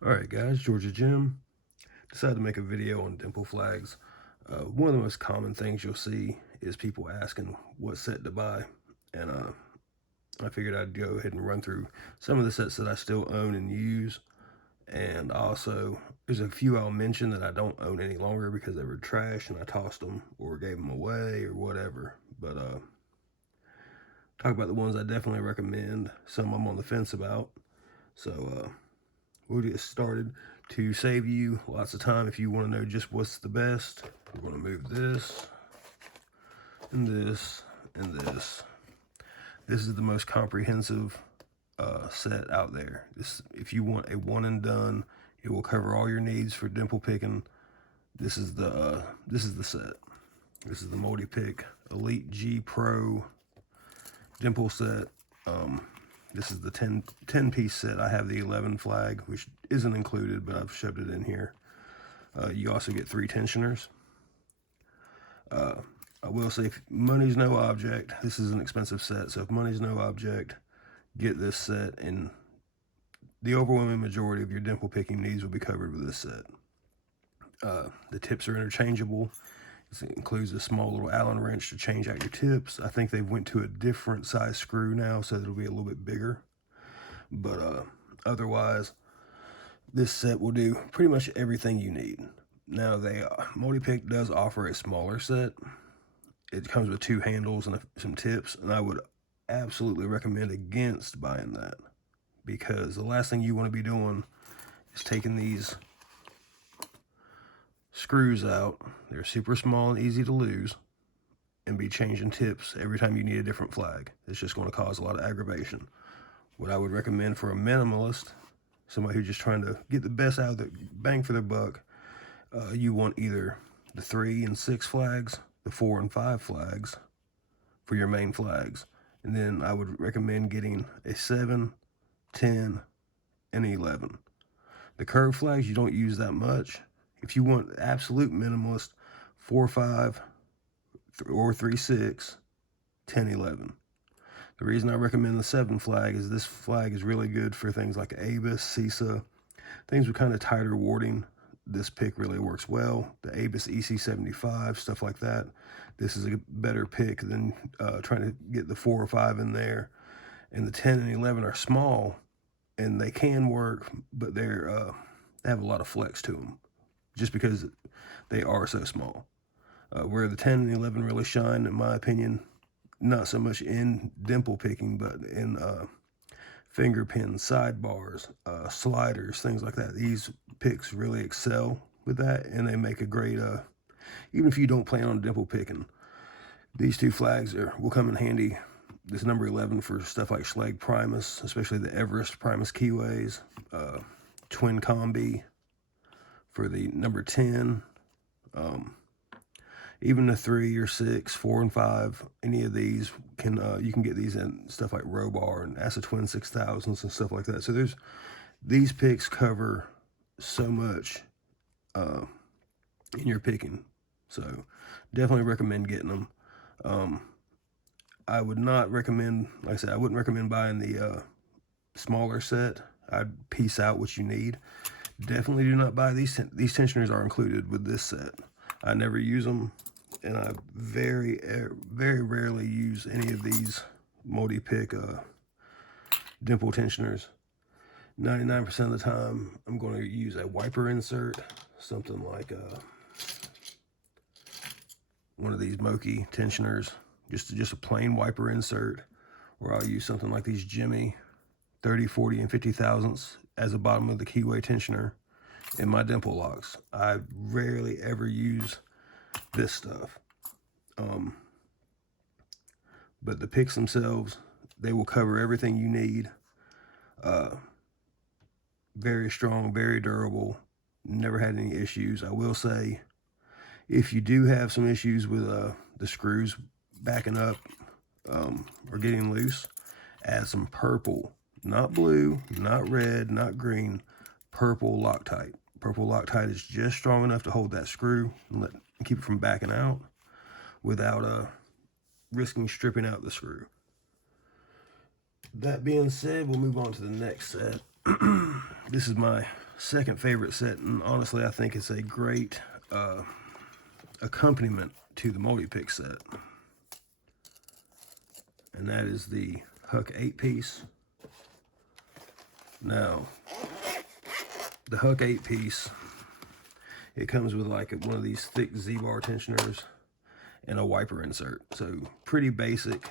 Alright guys, Georgia Jim. Decided to make a video on dimple flags. One of the most common things you'll see is people asking what set to buy. And I figured I'd go ahead and run through some of the sets that I still own and use. And also, there's a few I'll mention that I don't own any longer because they were trash and I tossed them or gave them away or whatever. But talk about the ones I definitely recommend. Some I'm on the fence about. So we'll get started. To save you lots of time, if you want to know just what's the best, we're going to move this and this and this. This is the most comprehensive set out there. If you want a one and done, it will cover all your needs for dimple picking. This is the set. This is the Multipick Elite G Pro dimple set. This is the 10-piece set. I have the 11 flag, which isn't included, but I've shoved it in here. You also get 3 tensioners. I will say, if money's no object, this is an expensive set, so if money's no object, get this set, and the overwhelming majority of your dimple picking needs will be covered with this set. The tips are interchangeable. This includes a small little Allen wrench to change out your tips. I think they've went to a different size screw now, so it'll be a little bit bigger. But otherwise, this set will do pretty much everything you need. Now, Multipick does offer a smaller set. It comes with 2 handles and some tips, and I would absolutely recommend against buying that, because the last thing you want to be doing is taking these screws out. They're super small and easy to lose, and be changing tips every time you need a different flag. It's just going to cause a lot of aggravation. What I would recommend for a minimalist, somebody who's just trying to get the best out of the bang for their buck, you want either the 3 and 6 flags, the 4 and 5 flags for your main flags. And then I would recommend getting a 7, 10, and 11. The curved flags, you don't use that much. If you want absolute minimalist, 4, 5, or 3, 6, 10, 11. The reason I recommend the 7 flag is this flag is really good for things like ABIS, CISA, things with kind of tighter warding. This pick really works well. The ABIS EC75, stuff like that. This is a better pick than trying to get the 4 or 5 in there. And the 10 and 11 are small, and they can work, but they have a lot of flex to them, just because they are so small. Where the 10 and 11 really shine, in my opinion, not so much in dimple picking, but in finger pins, sidebars, sliders, things like that. These picks really excel with that, and they make a great, even if you don't plan on dimple picking, these 2 flags will come in handy. This number 11 for stuff like Schlag Primus, especially the Everest Primus keyways, Twin Combi for the number 10, even the 3 or 6, 4 and 5, any of these can you can get these in stuff like Robar and Acid Twin 6000s and stuff like that. So these picks cover so much in your picking. So definitely recommend getting them. I would not recommend, like I said, I wouldn't recommend buying the smaller set. I'd piece out what you need. Definitely do not buy these. These tensioners are included with this set. I never use them, and I very rarely use any of these Multipick dimple tensioners. 99% of the time, I'm going to use a wiper insert, something like one of these Moki tensioners, just a plain wiper insert, or I'll use something like these Jimmy 30, 40, and 50 thousandths as the bottom of the keyway tensioner in my dimple locks. I rarely ever use this stuff. But the picks themselves, they will cover everything you need. Very strong, very durable, never had any issues. I will say, if you do have some issues with the screws backing up or getting loose, add some purple, not blue, not red, not green, purple Loctite. Purple Loctite is just strong enough to hold that screw and keep it from backing out without risking stripping out the screw. That being said, we'll move on to the next set. This is my second favorite set, and honestly I think it's a great accompaniment to the Multipick set, and that is the Huck 8-piece. Now, the Huck 8-piece, it comes with like one of these thick Z-bar tensioners and a wiper insert. So pretty basic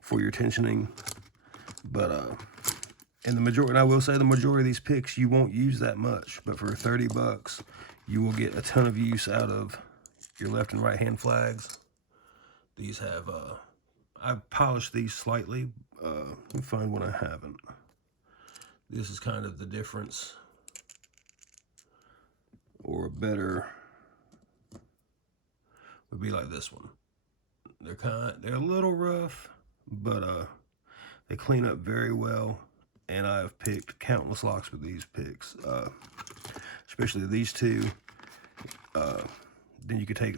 for your tensioning. But and the majority, and I will say the majority of these picks you won't use that much, but for 30 bucks you will get a ton of use out of your left and right hand flags. These have I've polished these slightly. Let me find one I haven't. This is kind of the difference, or better would be like this one. They're a little rough, but they clean up very well, and I've picked countless locks with these picks, especially these two. Then you could take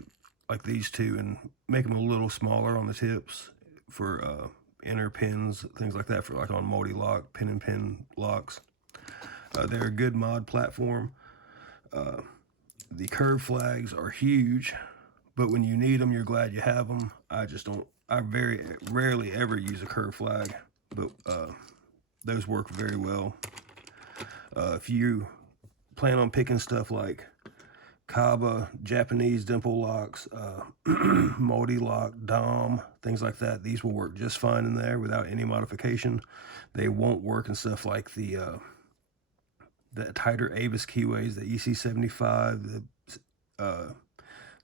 like these two and make them a little smaller on the tips for inner pins, things like that, for like on multi-lock, pin and pin locks. They're a good mod platform. The curved flags are huge, but when you need them, you're glad you have them. I very rarely ever use a curved flag, but those work very well. If you plan on picking stuff like Kaba, Japanese Dimple locks, multi-lock, Dom, things like that, these will work just fine in there without any modification. They won't work in stuff like the tighter Avis keyways, the EC75, the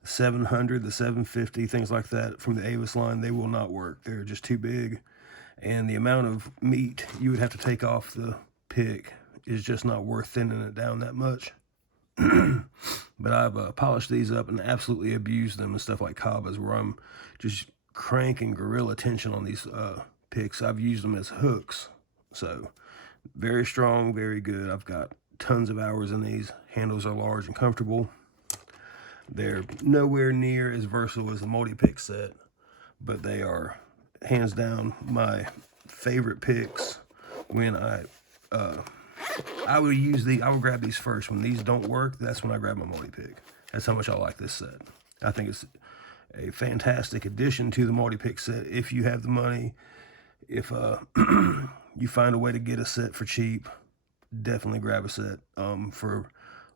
700, the 750, things like that from the Avis line. They will not work. They're just too big, and the amount of meat you would have to take off the pick is just not worth thinning it down that much. But I've polished these up and absolutely abused them and stuff like Kabas, where I'm just cranking gorilla tension on these picks. I've used them as hooks. So very strong, very good. I've got tons of hours in these. Handles are large and comfortable. They're nowhere near as versatile as the Multipick set, but they are hands down my favorite picks. When I would grab these first. When these don't work, that's when I grab my Multipick. That's how much I like this set. I think it's a fantastic addition to the Multipick set if you have the money. If you find a way to get a set for cheap, definitely grab a set. For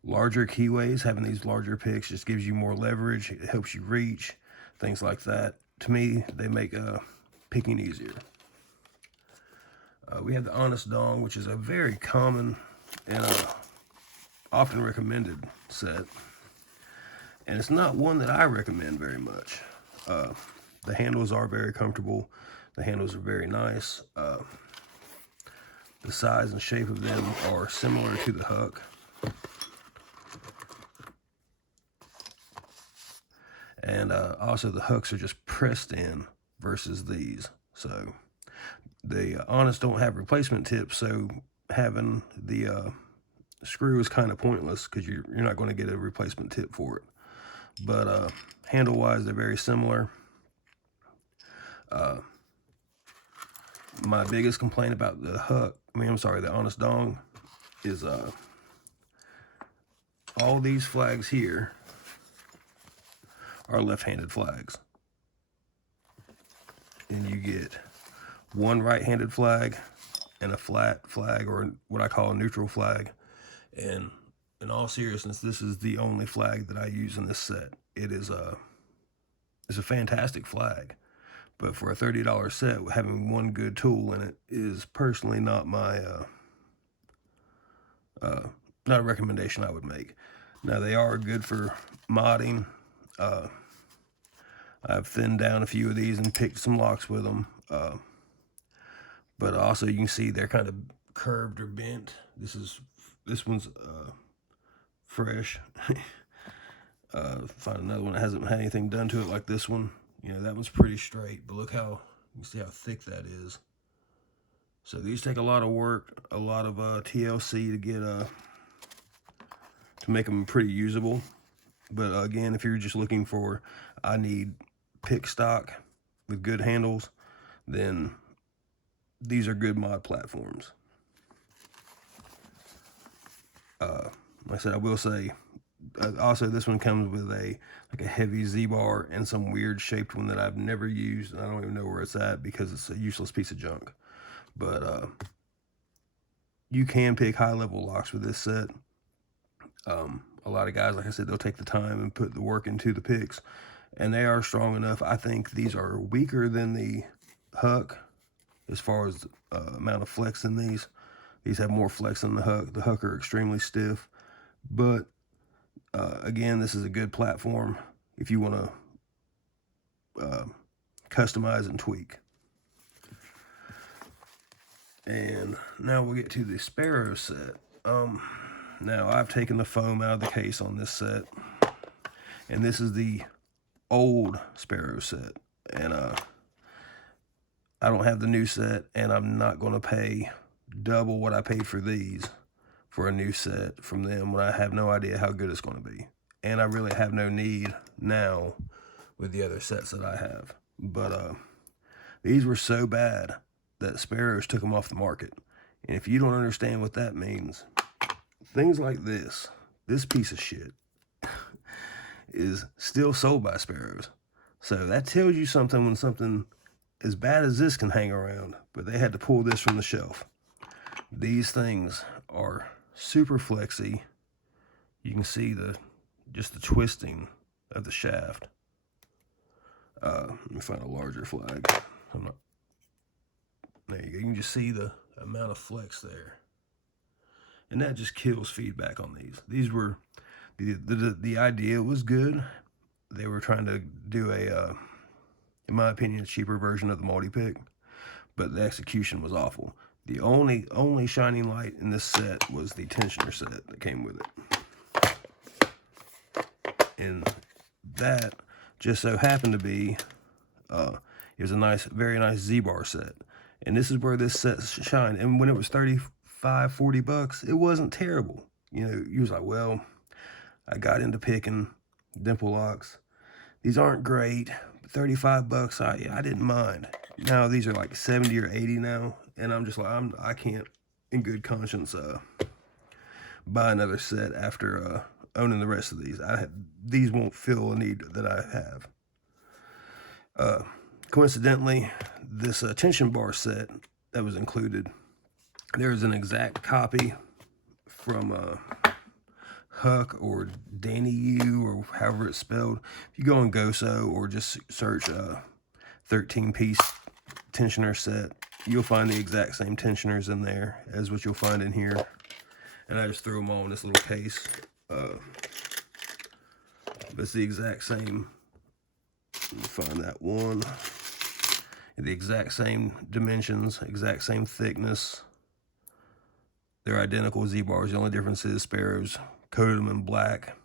larger keyways, having these larger picks just gives you more leverage. It helps you reach, things like that. To me, they make picking easier. We have the Honest Dong, which is a very common and often recommended set. And it's not one that I recommend very much. The handles are very comfortable. The handles are very nice. The size and shape of them are similar to the Huck. And also the Hucks are just pressed in versus these. So the Honest don't have replacement tips, so having the screw is kind of pointless because you're not going to get a replacement tip for it. But handle-wise, they're very similar. My biggest complaint about the the Honest Dong is all these flags here are left-handed flags. And you get one right-handed flag and a flat flag, or what I call a neutral flag. And in all seriousness, this is the only flag that I use in this set. It's a fantastic flag, but for a $30 set, having one good tool in it is personally not my not a recommendation I would make. Now, they are good for modding. I've thinned down a few of these and picked some locks with them. But also you can see they're kind of curved or bent. This one's fresh. Find another one that hasn't had anything done to it like this one. You know, that one's pretty straight, but look how, you can see how thick that is. So these take a lot of work, a lot of TLC to get to make them pretty usable. But again, if you're just looking for, I need pick stock with good handles, then these are good mod platforms. said, I will say, also this one comes with a heavy Z-bar and some weird shaped one that I've never used, and I don't even know where it's at because it's a useless piece of junk. But you can pick high level locks with this set. A lot of guys, like I said, they'll take the time and put the work into the picks, and they are strong enough. I think these are weaker than the Huck as far as amount of flex in these. These have more flex than the Huck. The Huck are extremely stiff, but again, this is a good platform if you want to customize and tweak. And now we'll get to the Sparrow set. Now I've taken the foam out of the case on this set, and this is the old Sparrow set, and I don't have the new set, and I'm not going to pay double what I paid for these for a new set from them when I have no idea how good it's going to be. And I really have no need now with the other sets that I have. But these were so bad that Sparrows took them off the market. And if you don't understand what that means, things like this piece of shit is still sold by Sparrows. So that tells you something when something as bad as this can hang around, but they had to pull this from the shelf. These things are super flexy. You can see just the twisting of the shaft. Let me find a larger flag. There you go. You can just see the amount of flex there. And that just kills feedback on these. These were, the idea was good. They were trying to do a, in my opinion, a cheaper version of the Multipick, but the execution was awful. The only shining light in this set was the tensioner set that came with it. And that just so happened to be, it was a very nice Z-bar set. And this is where this set shined. And when it was $35, $40, it wasn't terrible. You know, you was like, well, I got into picking Dimple locks. These aren't great. $35, I didn't mind. Now these are like 70 or 80 now, and I'm just like, I can't in good conscience buy another set after owning the rest of these. These won't fill a need that I have. Coincidentally, this tension bar set that was included, there's an exact copy from Huck or Danny U or however it's spelled. If you go on GoSo or just search 13-piece tensioner set, you'll find the exact same tensioners in there as what you'll find in here. And I just threw them all in this little case. But it's the exact same. Let me find that one. The exact same dimensions, exact same thickness. They're identical Z-bars. The only difference is Sparrows coated them in black,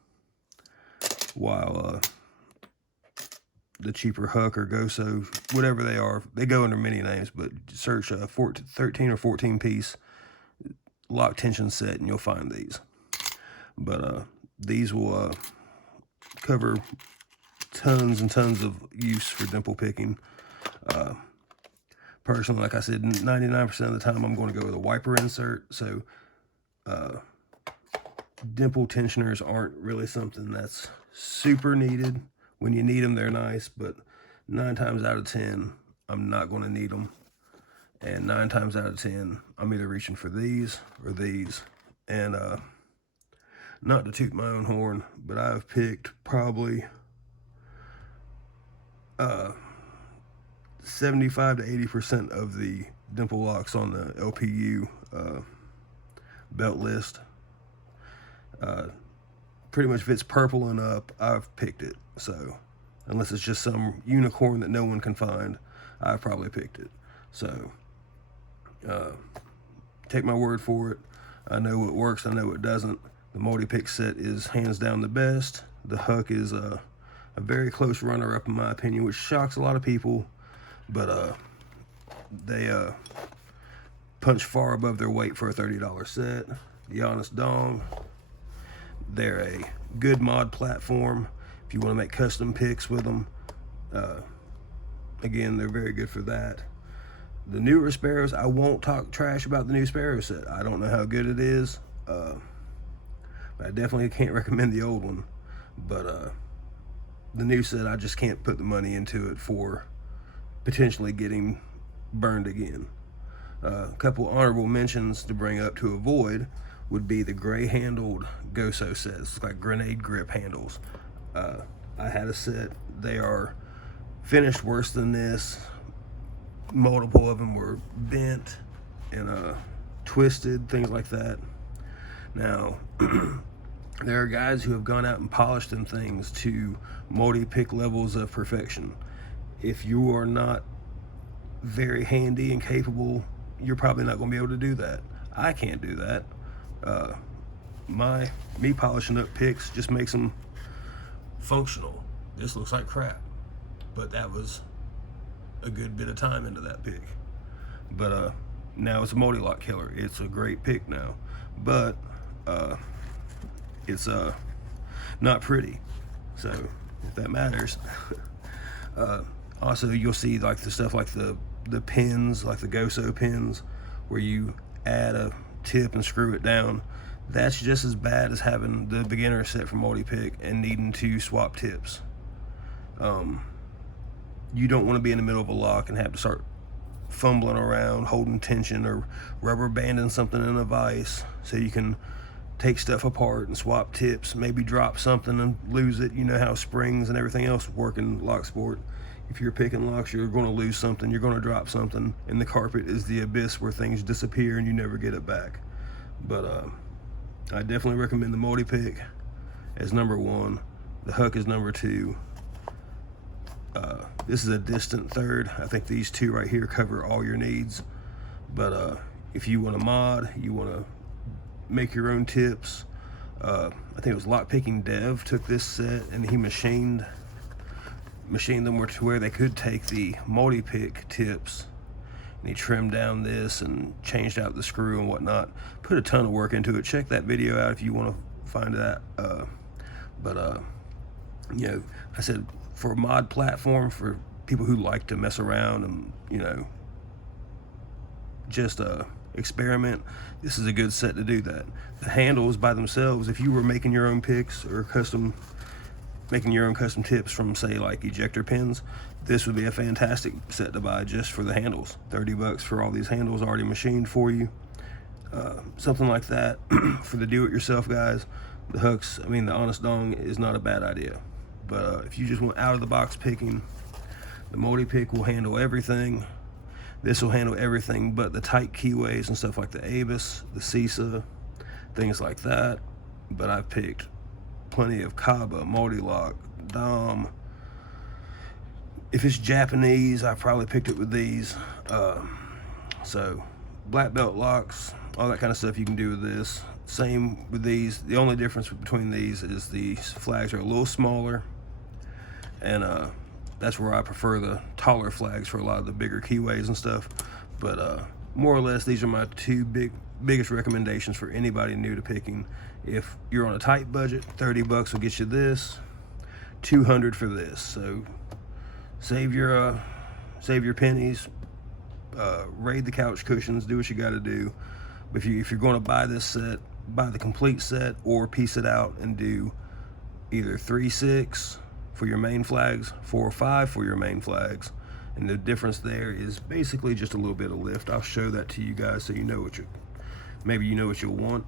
while the cheaper Huck or GoSo, whatever they are, they go under many names, but search a 13 or 14-piece lock tension set and you'll find these. But these will cover tons and tons of use for dimple picking. Personally, like I said, 99% of the time I'm going to go with a wiper insert, so dimple tensioners aren't really something that's super needed. When you need them, they're nice, but 9 times out of 10, I'm not going to need them. And 9 times out of 10, I'm either reaching for these or these. And not to toot my own horn, but I've picked probably 75 to 80% of the dimple locks on the LPU belt list. Pretty much if it's purple and up, I've picked it. So unless it's just some unicorn that no one can find, I've probably picked it. So take my word for it. I know what works, I know what doesn't. The Multipick set is hands down the best. The Huck is a very close runner-up in my opinion, which shocks a lot of people, but they punch far above their weight for a $30 set. The Honest Dong, they're a good mod platform if you want to make custom picks with them. Again, they're very good for that. The newer Sparrows, I won't talk trash about the new Sparrow set. I don't know how good it is, I definitely can't recommend the old one, but the new set, I just can't put the money into it for potentially getting burned again. A couple honorable mentions to bring up to avoid would be the gray handled Goso sets, like grenade grip handles. I had a set, they are finished worse than this. Multiple of them were bent and twisted, things like that. Now, there are guys who have gone out and polished them things to multi-pick levels of perfection. If you are not very handy and capable, you're probably not going to be able to do that. I can't do that. Me polishing up picks just makes them functional. This looks like crap, but that was a good bit of time into that pick. But now it's a multi-lock killer. It's a great pick now, but it's not pretty, so if that matters. Also, you'll see like the stuff like the pins, like the Goso pins, where you add a tip and screw it down. That's just as bad as having the beginner set from Multipick and needing to swap tips. You don't want to be in the middle of a lock and have to start fumbling around, holding tension, or rubber banding something in a vise so you can take stuff apart and swap tips, maybe drop something and lose it. You know how springs and everything else work in lock sport. If you're picking locks, you're going to lose something, you're going to drop something, and the carpet is the abyss where things disappear and you never get it back. But I definitely recommend the Multipick as number one. The Huck is number two. This is a distant third. I think these two right here cover all your needs. But if you want to mod, you want to make your own tips, I think it was Lockpicking Dev took this set and he machined them to where they could take the multi-pick tips, and he trimmed down this and changed out the screw and whatnot. Put a ton of work into it. Check that video out if you want to find that. You know, I said, for a mod platform for people who like to mess around and, you know, just experiment, this is a good set to do that. The handles by themselves, if you were making your own picks or making your own custom tips from, say, like ejector pins, this would be a fantastic set to buy just for the handles. $30 for all these handles already machined for you. Something like that for the do-it-yourself guys. The hooks, I mean, the Honest Dong is not a bad idea. But if you just want out-of-the-box picking, the Multipick will handle everything. This will handle everything but the tight keyways and stuff like the Avis, the CISA, things like that. But I've picked plenty of Kaba, Multi-Lock, Dom. If it's Japanese, I probably picked it with these. So black belt locks, all that kind of stuff you can do with this. Same with these. The only difference between these is these flags are a little smaller, and that's where I prefer the taller flags for a lot of the bigger keyways and stuff. But more or less, these are my two biggest recommendations for anybody new to picking. If you're on a tight budget, $30 will get you this, $200 for this. So save your pennies, raid the couch cushions, do what you got to do. But if you're going to buy this set, buy the complete set or piece it out and do either 3/6 for your main flags, 4 or 5 for your main flags. And the difference there is basically just a little bit of lift. I'll show that to you guys so you know what maybe you know what you'll want.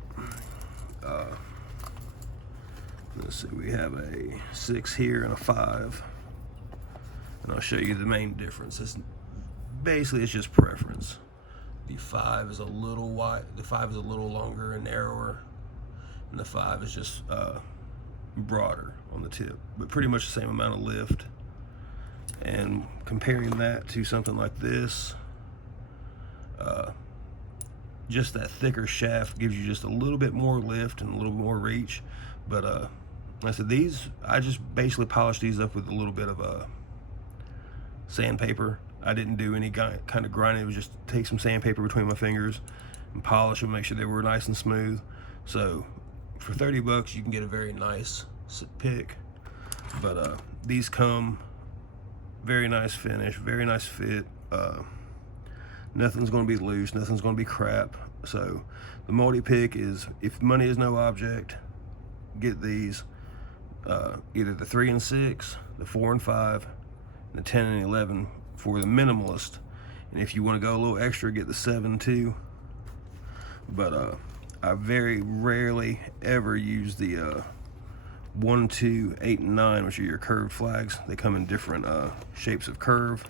Let's see, we have a 6 here and a 5. And I'll show you the main difference. It's just preference. The 5 is a little wide, the 5 is a little longer and narrower, and the 5 is just broader on the tip, but pretty much the same amount of lift. And comparing that to something like this, just that thicker shaft gives you just a little bit more lift and a little more reach. But like I said, these, I just basically polished these up with a little bit of sandpaper. I didn't do any kind of grinding. It was just take some sandpaper between my fingers and polish them, make sure they were nice and smooth. So for $30, you can get a very nice pick. But these come very nice finish, very nice fit. Nothing's going to be loose, nothing's going to be crap. So the Multipick is, if money is no object, get these, either the 3 and 6, the 4 and 5, and the 10 and 11 for the minimalist. And if you want to go a little extra, get the 7 too. But I very rarely ever use the 1, 2, 8, and 9, which are your curved flags. They come in different shapes of curve.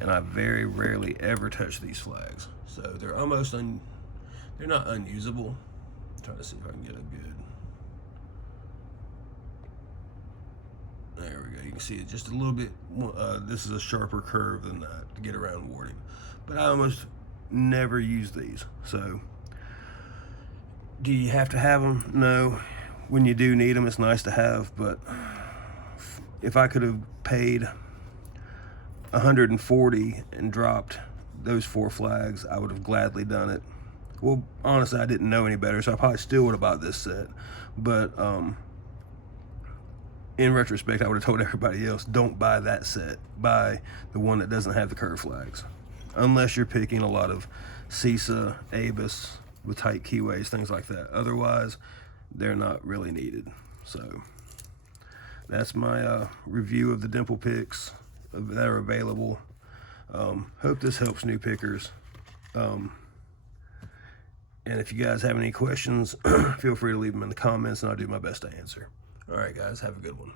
And I very rarely ever touch these flags. So they're almost they're not unusable. I'm trying to see if I can get a good. There we go. You can see it just a little bit. This is a sharper curve than that to get around warding. But I almost never use these. So do you have to have them? No. When you do need them, it's nice to have. But if I could have paid $140 and dropped those 4 flags, I would have gladly done it. Well, honestly, I didn't know any better, so I probably still would have bought this set. But in retrospect, I would have told everybody else, don't buy that set. Buy the one that doesn't have the curved flags. Unless you're picking a lot of CISA, ABUS with tight keyways, things like that. Otherwise, they're not really needed. So that's my review of the Dimple picks that are available. Hope this helps new pickers. And if you guys have any questions, feel free to leave them in the comments and I'll do my best to answer. All right, guys, have a good one.